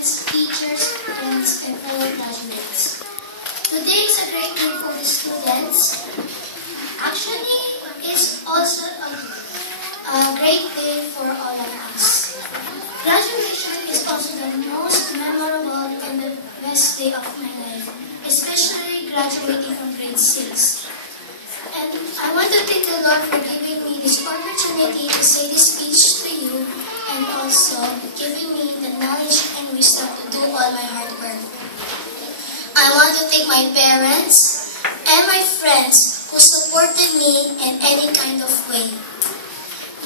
parents, teachers, friends, and fellow graduates. Today is a great day for the students. Actually, it's also a great day for all of us. Graduation is also the most memorable and the best day of my life, especially graduating from grade 6. And I want to thank the Lord for giving me this opportunity to say this speech to you and also giving me the knowledge and wisdom to do all my hard work. I want to thank my parents and my friends who supported me in any kind of way.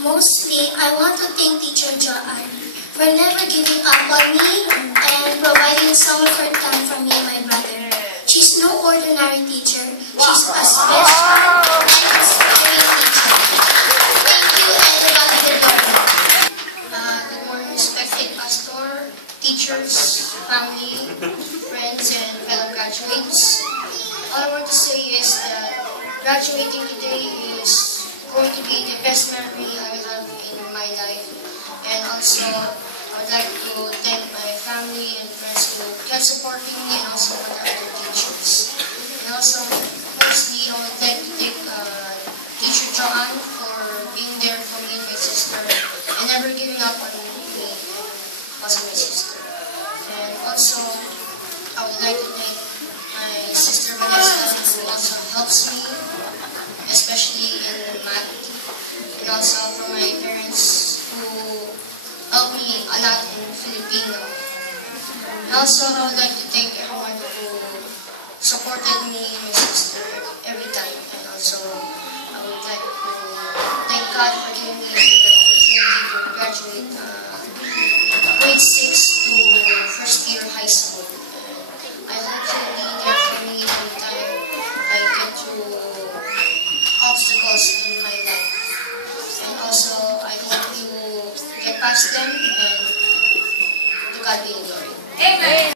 Mostly, I want to thank Teacher Joanne for never giving up on me and providing some of her time for me and my brother. She's no ordinary teacher. She's a special and inspiring teacher. Thank you and the God of the Lord. Good morning, respected pastor, teachers, family, friends, and fellow graduates. All I want to say is that graduating today is going to be the best memory I will have in my life. And also, I would like to thank my family and friends who kept supporting me and also for the other teachers. And also, mostly, I would like to thank Teacher Joanne for being there for me and my sister and never giving up on me, also my sister. And also, I would like to thank my sister Vanessa who also helps me, especially in math. And also for my parents who helped me a lot in Filipino. And also, I would like to thank everyone who supported me and my sister every time. And also, I would like to thank God for giving me the opportunity to graduate grade 6 to first year high school. And I hope to be there for me every time I get through obstacles in my life. And also, I hope you get past them and to God be the glory. Amen.